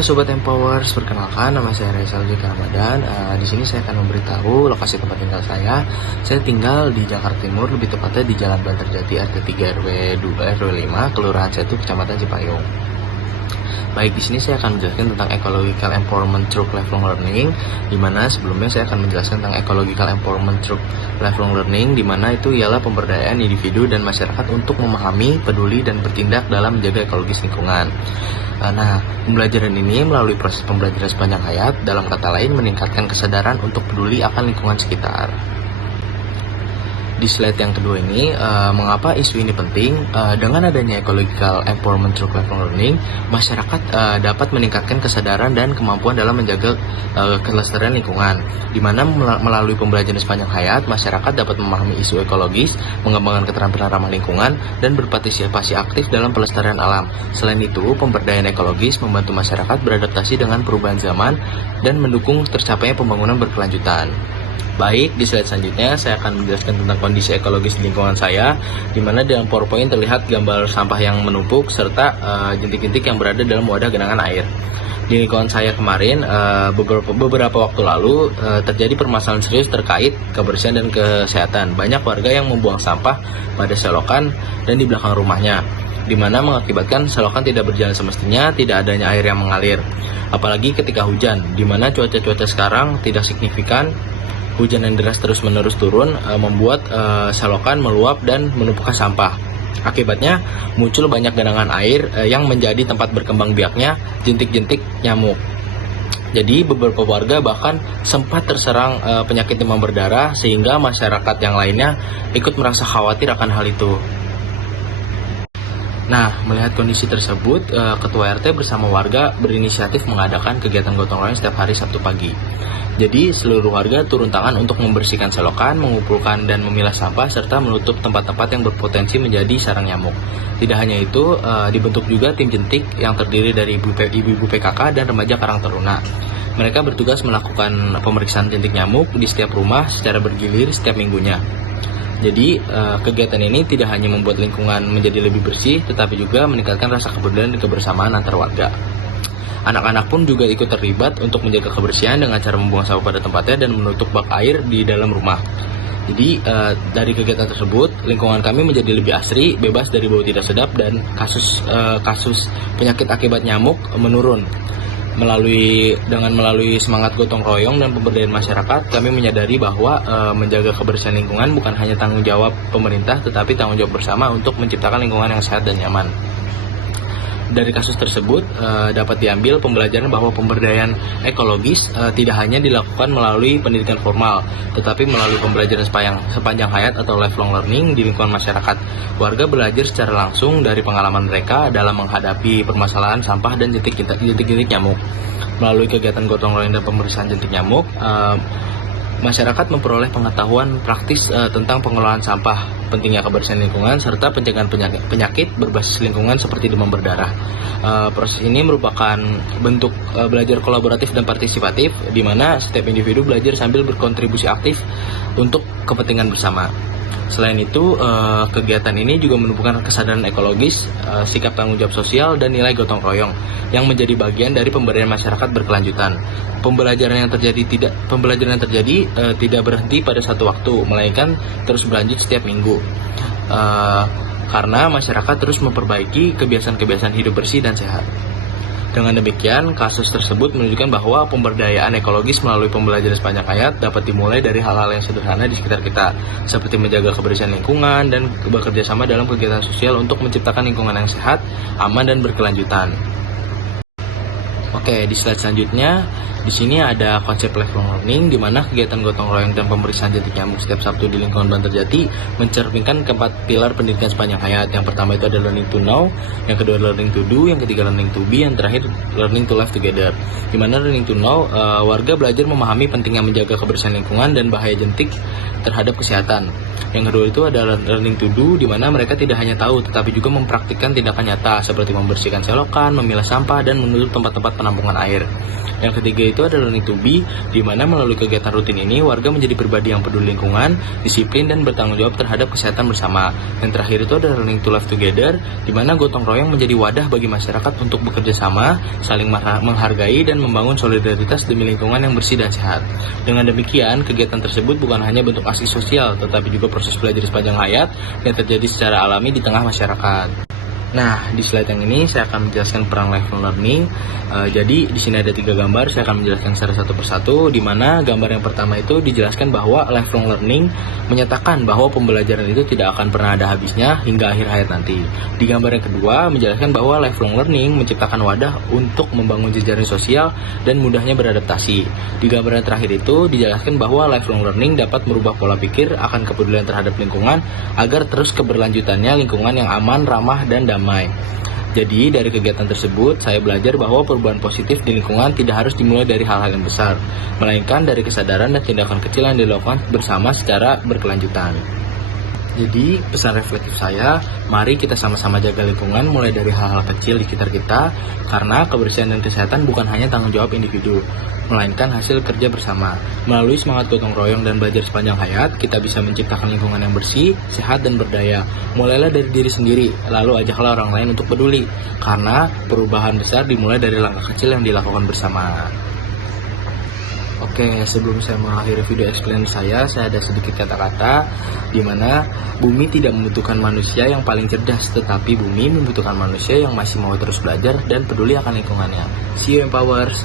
Halo Sobat Empowers, perkenalkan nama saya Rizal Jika Ramadan. Di sini saya akan memberitahu lokasi tempat tinggal saya. Saya tinggal di Jakarta Timur, lebih tepatnya di Jalan Bantarjati RT 3 RW 2 RW 5, Kelurahan Setu, Kecamatan Cipayung. Baik, di sini saya akan menjelaskan tentang Ecological Empowerment Through Lifelong Learning, di mana sebelumnya saya akan menjelaskan tentang Ecological Empowerment Through Lifelong Learning, di mana itu ialah pemberdayaan individu dan masyarakat untuk memahami, peduli, dan bertindak dalam menjaga ekologis lingkungan. Nah, pembelajaran ini melalui proses pembelajaran sepanjang hayat, dalam kata lain meningkatkan kesadaran untuk peduli akan lingkungan sekitar. Di slide yang kedua ini, mengapa isu ini penting? Dengan adanya Ecological Empowerment Through Lifelong Learning, masyarakat dapat meningkatkan kesadaran dan kemampuan dalam menjaga kelestarian lingkungan, di mana melalui pembelajaran sepanjang hayat, masyarakat dapat memahami isu ekologis, mengembangkan keterampilan ramah lingkungan, dan berpartisipasi aktif dalam pelestarian alam. Selain itu, pemberdayaan ekologis membantu masyarakat beradaptasi dengan perubahan zaman dan mendukung tercapainya pembangunan berkelanjutan. Baik, di slide selanjutnya saya akan menjelaskan tentang kondisi ekologis di lingkungan saya, di mana dalam PowerPoint terlihat gambar sampah yang menumpuk serta jentik-jentik yang berada dalam wadah genangan air. Di lingkungan saya kemarin, beberapa waktu lalu terjadi permasalahan serius terkait kebersihan dan kesehatan. Banyak warga yang membuang sampah pada selokan dan di belakang rumahnya, di mana mengakibatkan selokan tidak berjalan semestinya, tidak adanya air yang mengalir. Apalagi ketika hujan, di mana cuaca sekarang tidak signifikan. Hujan yang deras terus-menerus turun membuat selokan meluap dan menumpukan sampah. Akibatnya muncul banyak genangan air yang menjadi tempat berkembang biaknya jentik-jentik nyamuk. Jadi beberapa warga bahkan sempat terserang penyakit demam berdarah, sehingga masyarakat yang lainnya ikut merasa khawatir akan hal itu. Nah, melihat kondisi tersebut, Ketua RT bersama warga berinisiatif mengadakan kegiatan gotong royong setiap hari Sabtu pagi. Jadi, seluruh warga turun tangan untuk membersihkan selokan, mengumpulkan dan memilah sampah, serta menutup tempat-tempat yang berpotensi menjadi sarang nyamuk. Tidak hanya itu, dibentuk juga tim jentik yang terdiri dari ibu-ibu PKK dan remaja Karang Taruna. Mereka bertugas melakukan pemeriksaan jentik nyamuk di setiap rumah secara bergilir setiap minggunya. Jadi, kegiatan ini tidak hanya membuat lingkungan menjadi lebih bersih, tetapi juga meningkatkan rasa kepedulian dan kebersamaan antar warga. Anak-anak pun juga ikut terlibat untuk menjaga kebersihan dengan cara membuang sampah pada tempatnya dan menutup bak air di dalam rumah. Jadi, dari kegiatan tersebut, lingkungan kami menjadi lebih asri, bebas dari bau tidak sedap, dan kasus penyakit akibat nyamuk menurun. Melalui semangat gotong royong dan pemberdayaan masyarakat, kami menyadari bahwa menjaga kebersihan lingkungan bukan hanya tanggung jawab pemerintah, tetapi tanggung jawab bersama untuk menciptakan lingkungan yang sehat dan nyaman. Dari kasus tersebut dapat diambil pembelajaran bahwa pemberdayaan ekologis tidak hanya dilakukan melalui pendidikan formal, tetapi melalui pembelajaran sepanjang hayat atau lifelong learning di lingkungan masyarakat. Warga belajar secara langsung dari pengalaman mereka dalam menghadapi permasalahan sampah dan jentik-jentik nyamuk. Melalui kegiatan gotong royong dan pemeriksaan jentik nyamuk, masyarakat memperoleh pengetahuan praktis tentang pengelolaan sampah, pentingnya kebersihan lingkungan, serta pencegahan penyakit berbasis lingkungan seperti demam berdarah. Proses ini merupakan bentuk belajar kolaboratif dan partisipatif, di mana setiap individu belajar sambil berkontribusi aktif untuk kepentingan bersama. Selain itu, kegiatan ini juga menumbuhkan kesadaran ekologis, sikap tanggung jawab sosial, dan nilai gotong royong yang menjadi bagian dari pemberdayaan masyarakat berkelanjutan. Pembelajaran yang terjadi tidak berhenti pada satu waktu, melainkan terus berlanjut setiap minggu. Karena masyarakat terus memperbaiki kebiasaan-kebiasaan hidup bersih dan sehat. Dengan demikian, kasus tersebut menunjukkan bahwa pemberdayaan ekologis melalui pembelajaran sepanjang hayat dapat dimulai dari hal-hal yang sederhana di sekitar kita, seperti menjaga kebersihan lingkungan dan bekerja sama dalam kegiatan sosial untuk menciptakan lingkungan yang sehat, aman, dan berkelanjutan. Oke, di slide selanjutnya, di sini ada konsep lifelong learning, di mana kegiatan gotong royong dan pemeriksaan jentik nyamuk setiap Sabtu di lingkungan Bantarjati mencerminkan keempat pilar pendidikan sepanjang hayat. Yang pertama itu ada learning to know, yang kedua learning to do, yang ketiga learning to be, yang terakhir learning to live together. Di mana learning to know, warga belajar memahami pentingnya menjaga kebersihan lingkungan dan bahaya jentik terhadap kesehatan. Yang kedua itu ada learning to do, di mana mereka tidak hanya tahu tetapi juga mempraktikkan tindakan nyata seperti membersihkan selokan, memilah sampah, dan menutup tempat-tempat penampungan air. Yang ketiga itu ada learning to be, di mana melalui kegiatan rutin ini warga menjadi pribadi yang peduli lingkungan, disiplin, dan bertanggung jawab terhadap kesehatan bersama. Dan terakhir itu ada learning to live together, di mana gotong royong menjadi wadah bagi masyarakat untuk bekerja sama, saling menghargai, dan membangun solidaritas demi lingkungan yang bersih dan sehat. Dengan demikian, kegiatan tersebut bukan hanya bentuk aksi sosial, tetapi juga proses belajar sepanjang hayat yang terjadi secara alami di tengah masyarakat. Nah, di slide yang ini saya akan menjelaskan peran lifelong learning. Jadi di sini ada 3 gambar, saya akan menjelaskan secara satu persatu. Di mana gambar yang pertama itu dijelaskan bahwa lifelong learning menyatakan bahwa pembelajaran itu tidak akan pernah ada habisnya hingga akhir hayat nanti. Di gambar yang kedua menjelaskan bahwa lifelong learning menciptakan wadah untuk membangun jejaring sosial dan mudahnya beradaptasi. Di gambar yang terakhir itu dijelaskan bahwa lifelong learning dapat merubah pola pikir akan kepedulian terhadap lingkungan agar terus keberlanjutannya lingkungan yang aman, ramah, dan damai. Jadi dari kegiatan tersebut saya belajar bahwa perubahan positif di lingkungan tidak harus dimulai dari hal-hal yang besar, melainkan dari kesadaran dan tindakan kecil yang dilakukan bersama secara berkelanjutan. Jadi pesan reflektif saya, mari kita sama-sama jaga lingkungan mulai dari hal-hal kecil di sekitar kita, karena kebersihan dan kesehatan bukan hanya tanggung jawab individu, melainkan hasil kerja bersama. Melalui semangat gotong royong dan belajar sepanjang hayat, kita bisa menciptakan lingkungan yang bersih, sehat, dan berdaya. Mulailah dari diri sendiri, lalu ajaklah orang lain untuk peduli, karena perubahan besar dimulai dari langkah kecil yang dilakukan bersama. Oke, sebelum saya mengakhiri video explain saya ada sedikit kata-kata di mana bumi tidak membutuhkan manusia yang paling cerdas, tetapi bumi membutuhkan manusia yang masih mau terus belajar dan peduli akan lingkungannya. See you Empowers!